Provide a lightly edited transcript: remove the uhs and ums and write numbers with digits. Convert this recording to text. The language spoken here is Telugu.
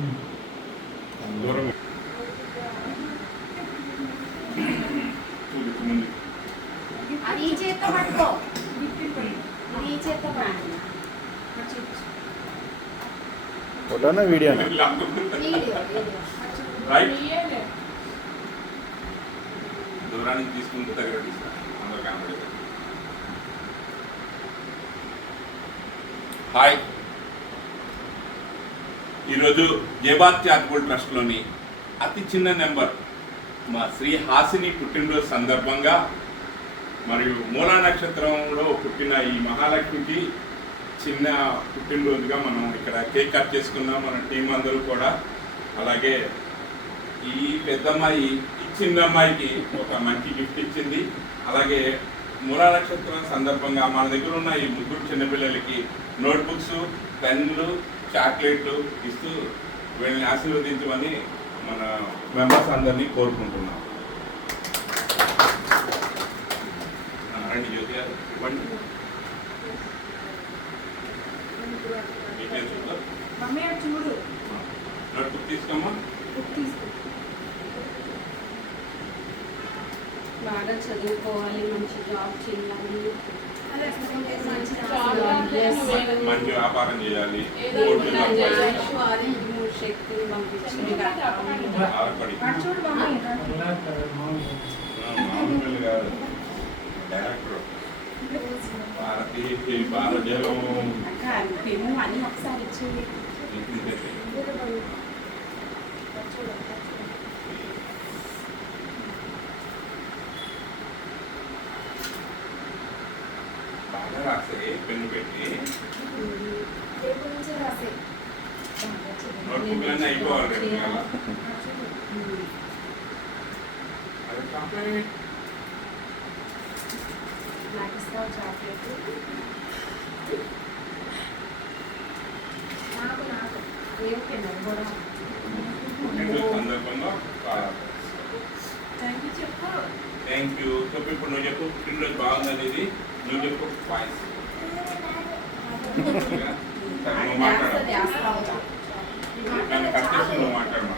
దూరం అది ఈ చేత్తో పట్టుకో. ఇది ఈ చేత్తో పట్టుకో. ఫోటోనా వీడియోనా? దూరానికి తీసుకుంటే దగ్గర తీసుకుంటాం అందరూ కనబడేది. హాయ్, ఈరోజు జయబాత్ చారిటబుల్ ట్రస్ట్లోని అతి చిన్న నెంబర్ మా శ్రీ హాసిని పుట్టినరోజు సందర్భంగా మరియు మూలా నక్షత్రంలో పుట్టిన ఈ మహాలక్ష్మికి చిన్న పుట్టినరోజుగా మనం ఇక్కడ కేక్ కట్ చేసుకున్నాం మన టీం అందరూ కూడా. అలాగే ఈ పెద్దమ్మాయి ఈ చిన్న అమ్మాయికి ఒక మంచి గిఫ్ట్ ఇచ్చింది. అలాగే మూలా నక్షత్రం సందర్భంగా మన దగ్గర ఉన్న ఈ ముగ్గురు చిన్నపిల్లలకి నోట్బుక్స్, పెన్నులు, చాక్లెట్లు ఇస్తూ వీళ్ళని ఆశీర్వదించమని మన మెంబర్స్ అందరినీ కోరుకుంటున్నాం. రండి జ్యోతి గారు, ఇవ్వండి. చూడు, నోట్బుక్ తీసుకోమ్మా. బాగా చదువుకోవాలి, మంచి జాబ్ చేయాలి, మంచి వ్యాపారం చేయాలి, శక్తిని పంపించింది. మామూలు కాదు, డైరెక్టర్ భారతీయ అని ఒకసారి ఇచ్చింది. బాగా రాసే పెన్ను పెట్టి నోట్బుక్లన్నీ అయిపోవాలి రేపు నెల. అది కంప్లీట్ నాకు ఇస్తావు చాక్లెట్? నాకు ఏమిటి కూడా సందర్భంగా థ్యాంక్ యూ చెప్పు. ఇప్పుడు నువ్వు చెప్పు, పుట్టినరోజు బాగుందనేది నువ్వు చెప్పు. వాయిస్ నువ్వు మాట్లాడాలి, నన్ను కట్ చేసి నువ్వు మాట్లాడమా.